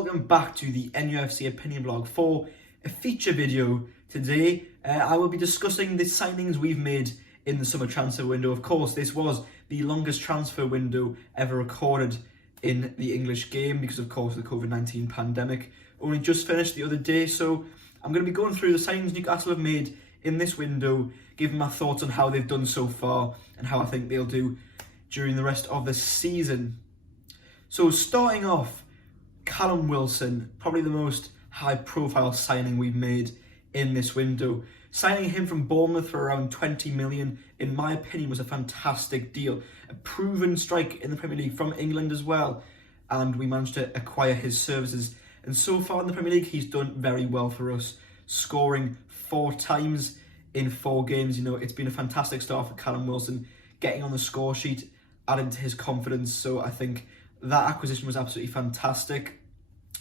welcome back to the NUFC Opinion Blog for a feature video. Today I will be discussing the signings we've made in the summer transfer window. Of course, this was the longest transfer window ever recorded in the English game because of course the COVID-19 pandemic only just finished the other day. So I'm going to be going through the signings Newcastle have made in this window, giving my thoughts on how they've done so far and how I think they'll do during the rest of the season. So starting off, Callum Wilson, probably the most high-profile signing we've made in this window. Signing him from Bournemouth for around 20 million, in my opinion, was a fantastic deal. A proven strike in the Premier League from England as well, and we managed to acquire his services. And so far in the Premier League, he's done very well for us, scoring 4 times in 4 games. You know, it's been a fantastic start for Callum Wilson, getting on the score sheet, adding to his confidence. So I think that acquisition was absolutely fantastic.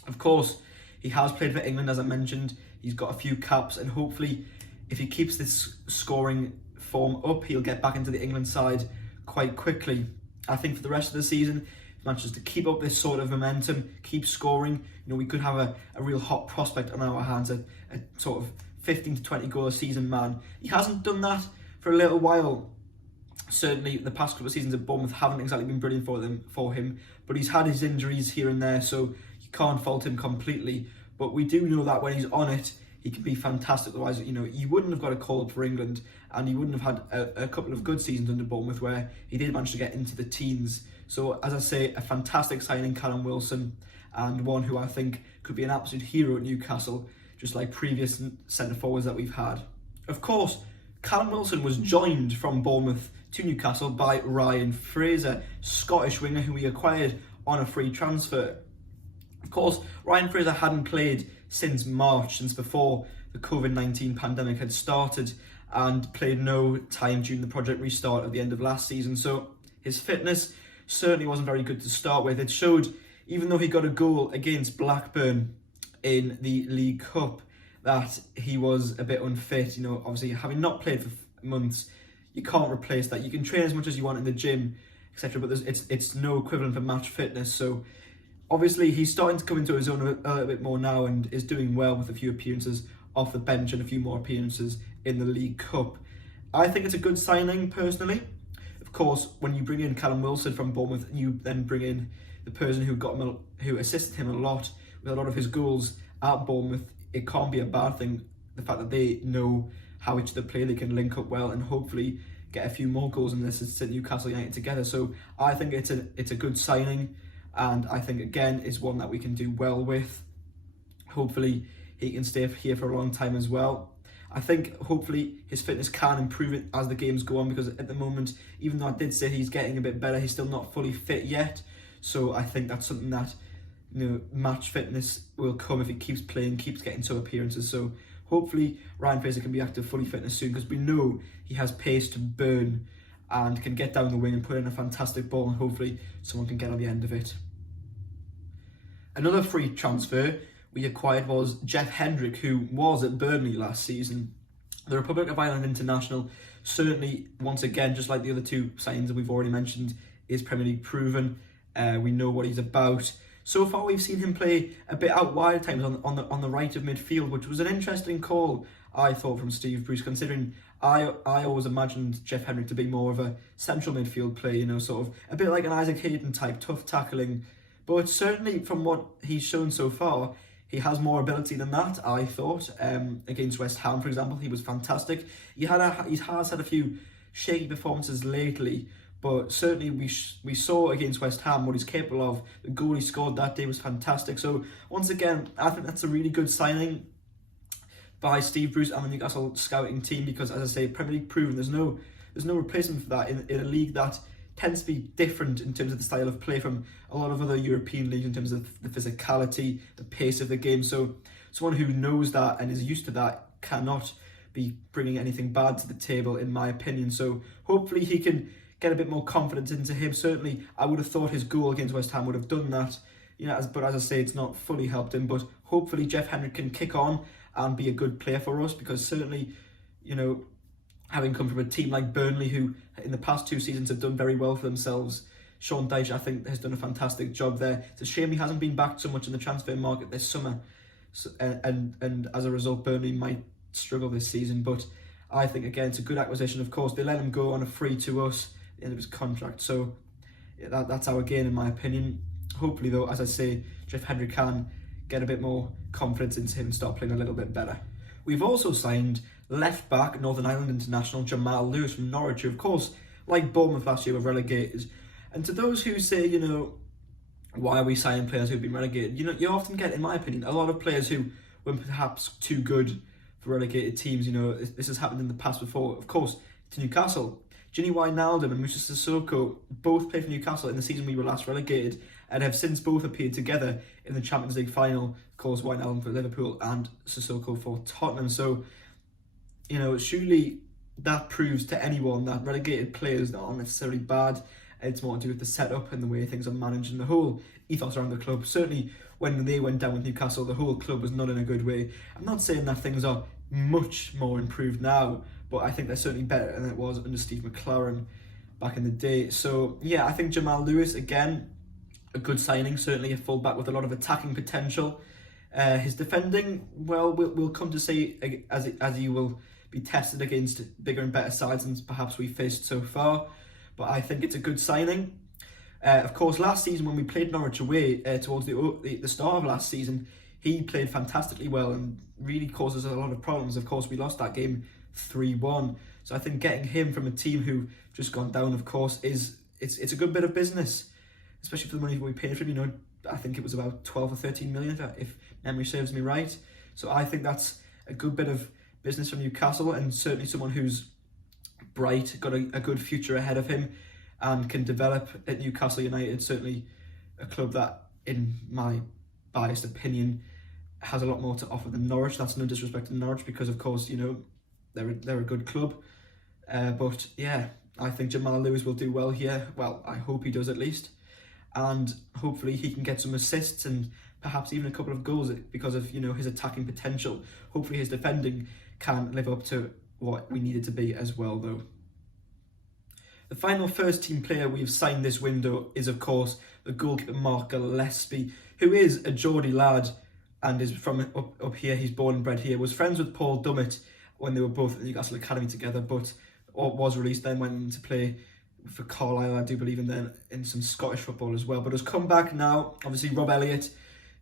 Of course, he has played for England, as I mentioned. He's got a few caps, and hopefully, if he keeps this scoring form up, he'll get back into the England side quite quickly. I think for the rest of the season, if he manages to keep up this sort of momentum, keep scoring, you know, we could have a real hot prospect on our hands, a sort of 15 to 20 goal a season man. He hasn't done that for a little while. Certainly, the past couple of seasons at Bournemouth haven't exactly been brilliant for him, but he's had his injuries here and there, so you can't fault him completely. But we do know that when he's on it, he can be fantastic. Otherwise, you know, he wouldn't have got a call up for England, and he wouldn't have had a couple of good seasons under Bournemouth where he did manage to get into the teens. So, as I say, a fantastic signing, Callum Wilson, and one who I think could be an absolute hero at Newcastle, just like previous centre-forwards that we've had. Of course, Callum Wilson was joined from Bournemouth to Newcastle by Ryan Fraser, Scottish winger who we acquired on a free transfer. Of course, Ryan Fraser hadn't played since March, since before the COVID-19 pandemic had started, and played no time during the project restart at the end of last season. So his fitness certainly wasn't very good to start with. It showed, even though he got a goal against Blackburn in the League Cup, that he was a bit unfit. You know, obviously having not played for months, you can't replace that. You can train as much as you want in the gym, etc., but it's no equivalent for match fitness. So obviously he's starting to come into his own a little bit more now, and is doing well with a few appearances off the bench and a few more appearances in the League Cup. I think it's a good signing personally. Of course, when you bring in Callum Wilson from Bournemouth, you then bring in the person who assisted him a lot with a lot of his goals at Bournemouth. It can't be a bad thing, the fact that they know how each other play, they can link up well and hopefully get a few more goals in this at Newcastle United together. So I think it's a good signing, and I think again it's one that we can do well with. Hopefully he can stay here for a long time as well. I think hopefully his fitness can improve it as the games go on, because at the moment, even though I did say he's getting a bit better, he's still not fully fit yet. So I think that's something that, you know, match fitness will come if he keeps playing, keeps getting some appearances. So hopefully Ryan Fraser can be active fully fitness soon, because we know he has pace to burn and can get down the wing and put in a fantastic ball, and hopefully someone can get on the end of it. Another free transfer we acquired was Jeff Hendrick, who was at Burnley last season. The Republic of Ireland international, certainly once again, just like the other 2 signings that we've already mentioned, is Premier League proven. We know what he's about. So far, we've seen him play a bit out wide at times on the right of midfield, which was an interesting call, I thought, from Steve Bruce, considering I always imagined Jeff Hendrick to be more of a central midfield player, you know, sort of a bit like an Isaac Hayden type, tough tackling. But certainly from what he's shown so far, he has more ability than that, I thought. Against West Ham, for example, he was fantastic. He has had a few shaky performances lately, but certainly we saw against West Ham what he's capable of. The goal he scored that day was fantastic. So once again, I think that's a really good signing by Steve Bruce and the Newcastle scouting team, because, as I say, Premier League proven. There's no replacement for that in a league that tends to be different in terms of the style of play from a lot of other European leagues in terms of the physicality, the pace of the game. So someone who knows that and is used to that cannot be bringing anything bad to the table, in my opinion. So hopefully he can get a bit more confidence into him. Certainly, I would have thought his goal against West Ham would have done that. You know, but as I say, it's not fully helped him. But hopefully Jeff Hendrick can kick on and be a good player for us, because certainly, you know, having come from a team like Burnley, who in the past 2 seasons have done very well for themselves, Sean Dyche, I think, has done a fantastic job there. It's a shame he hasn't been backed so much in the transfer market this summer, so, and as a result, Burnley might struggle this season. But I think, again, it's a good acquisition. Of course, they let him go on a free to us at the end of his contract, so yeah, that's our gain, in my opinion. Hopefully, though, as I say, Jeff Hendry can get a bit more confidence into him and start playing a little bit better. We've also signed left-back, Northern Ireland international Jamal Lewis from Norwich, who, of course, like Bournemouth last year, were relegated. And to those who say, why are we signing players who've been relegated? You often get, in my opinion, a lot of players who were perhaps too good for relegated teams. This has happened in the past before. Of course, to Newcastle. Ginny Wijnaldum and Moussa Sissoko both played for Newcastle in the season we were last relegated, and have since both appeared together in the Champions League final. Of course, Wijnaldum for Liverpool and Sissoko for Tottenham. So, surely that proves to anyone that relegated players aren't necessarily bad. It's more to do with the setup and the way things are managed and the whole ethos around the club. Certainly, when they went down with Newcastle, the whole club was not in a good way. I'm not saying that things are much more improved now, but I think they're certainly better than it was under Steve McLaren back in the day. So, yeah, I think Jamal Lewis, again, a good signing, certainly a fullback with a lot of attacking potential. His defending, well, we'll come to see as he will be tested against bigger and better sides than perhaps we faced so far. But I think it's a good signing. Of course, last season when we played Norwich away towards the start of last season, he played fantastically well and really caused us a lot of problems. Of course, we lost that game 3-1. So I think getting him from a team who just gone down, of course, it's a good bit of business, especially for the money we paid for him. I think it was about 12 or 13 million, if memory serves me right. So I think that's a good bit of business from Newcastle, and certainly someone who's bright, got a good future ahead of him, and can develop at Newcastle United. Certainly a club that, in my biased opinion, has a lot more to offer than Norwich. That's no disrespect to Norwich, because of course, they're a good club. But yeah, I think Jamal Lewis will do well here. Well, I hope he does at least. And hopefully he can get some assists and perhaps even a couple of goals because of his attacking potential. Hopefully his defending can live up to what we need it to be as well, though. The final first team player we've signed this window is, of course, the goalkeeper Mark Gillespie, who is a Geordie lad and is from up here. He's born and bred here. Was friends with Paul Dummett when they were both at the Newcastle Academy together, but was released, then went to play for Carlisle, I do believe, and then in some Scottish football as well. But has come back now. Obviously, Rob Elliott,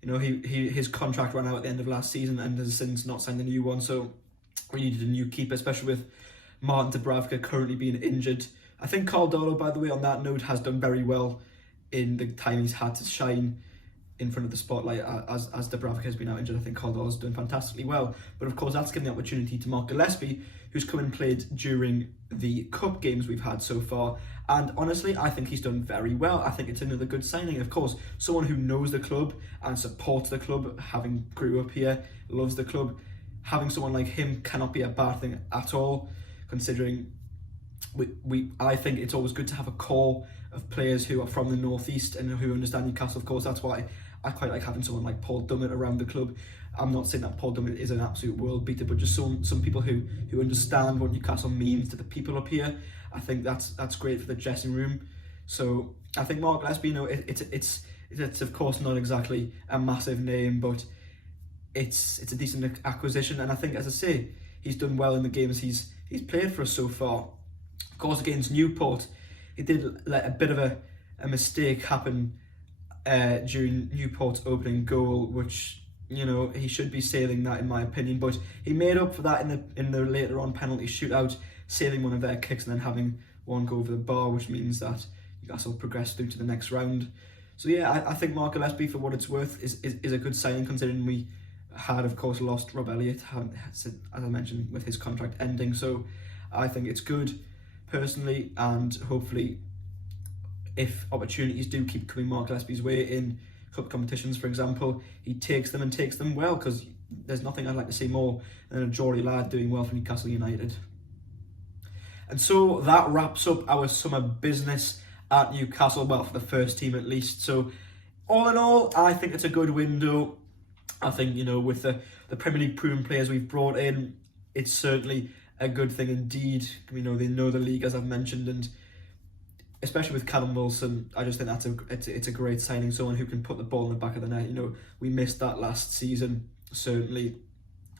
his contract ran out at the end of last season and has since not signed a new one. So we needed a new keeper, especially with Martin Dubravka currently being injured. I think Carl Darlow, by the way, on that note, has done very well in the time he's had to shine in front of the spotlight as Dubravka has been out injured. I think Carl Darlow's done fantastically well. But of course, that's given the opportunity to Mark Gillespie, who's come and played during the cup games we've had so far. And honestly, I think he's done very well. I think it's another good signing. Of course, someone who knows the club and supports the club, having grew up here, loves the club. Having someone like him cannot be a bad thing at all, considering I think it's always good to have a core of players who are from the northeast and who understand Newcastle. Of course, that's why I quite like having someone like Paul Dummett around the club. I'm not saying that Paul Dummett is an absolute world beater, but just some people who understand what Newcastle means to the people up here. I think that's great for the dressing room. So I think Mark Gillespie, it's of course not exactly a massive name, but it's a decent acquisition. And I think, as I say, he's done well in the games he's played for us so far. Of course, against Newport, he did let a bit of a mistake happen during Newport's opening goal, which he should be saving that, in my opinion. But he made up for that in the later on penalty shootout, saving one of their kicks and then having one go over the bar, which means that Newcastle progressed through to the next round. So yeah, I think Mark Gillespie, for what it's worth, is a good signing, considering we had, of course, lost Rob Elliott, as I mentioned, with his contract ending. So I think it's good, personally, and hopefully, if opportunities do keep coming Mark Gillespie's way in cup competitions, for example, he takes them and takes them well, because there's nothing I'd like to see more than a Geordie lad doing well for Newcastle United. And so that wraps up our summer business at Newcastle, well, for the first team at least. So all in all, I think it's a good window. I think, with the Premier League proven players we've brought in, it's certainly a good thing indeed. They know the league, as I've mentioned, and especially with Callum Wilson, I just think it's a great signing. Someone who can put the ball in the back of the net. We missed that last season. Certainly,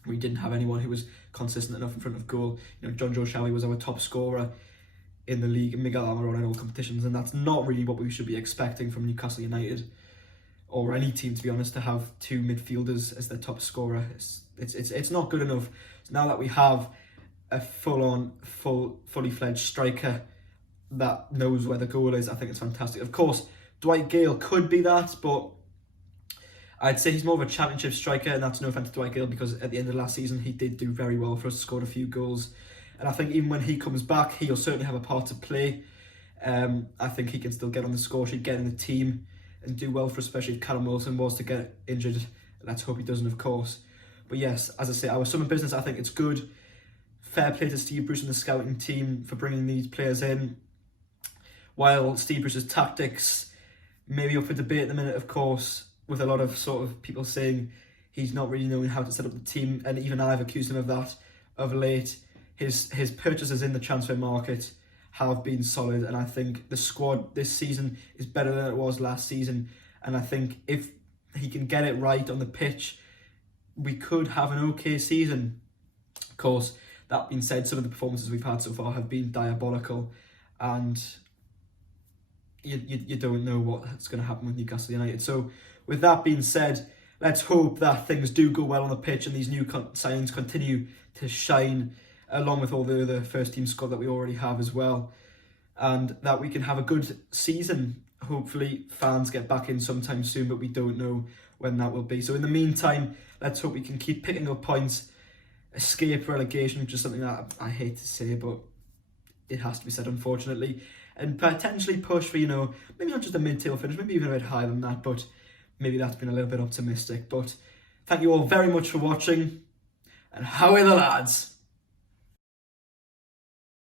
we didn't have anyone who was consistent enough in front of goal. John Joe Shelby was our top scorer in the league, and Miguel Almiron in all competitions, and that's not really what we should be expecting from Newcastle United or any team, to be honest, to have two midfielders as their top scorer. It's not good enough. So now that we have a fully fledged striker that knows where the goal is, I think it's fantastic. Of course, Dwight Gale could be that, but I'd say he's more of a championship striker, and that's no offence to Dwight Gale, because at the end of last season he did do very well for us, scored a few goals, and I think even when he comes back, he'll certainly have a part to play. I think he can still get on the score sheet, get in the team, and do well for us, especially if Callum Wilson was to get injured. Let's hope he doesn't, of course. But yes, as I say, our summer business, I think it's good. Fair play to Steve Bruce and the scouting team for bringing these players in. While Steve Bruce's tactics may be up for debate at the minute, of course, with a lot of sort of people saying he's not really knowing how to set up the team, and even I've accused him of that of late. His purchases in the transfer market have been solid, and I think the squad this season is better than it was last season, and I think if he can get it right on the pitch, we could have an okay season. Of course, that being said, some of the performances we've had so far have been diabolical, and you don't know what's going to happen with Newcastle United. So with that being said, let's hope that things do go well on the pitch and these new signings continue to shine, along with all the other first team squad that we already have as well, and that we can have a good season. Hopefully fans get back in sometime soon, but we don't know when that will be. So in the meantime, let's hope we can keep picking up points, escape relegation, which is something that I hate to say, but it has to be said, unfortunately, and potentially push for, maybe not just a mid-table finish, maybe even a bit higher than that, but maybe that's been a little bit optimistic. But thank you all very much for watching, and how are the lads?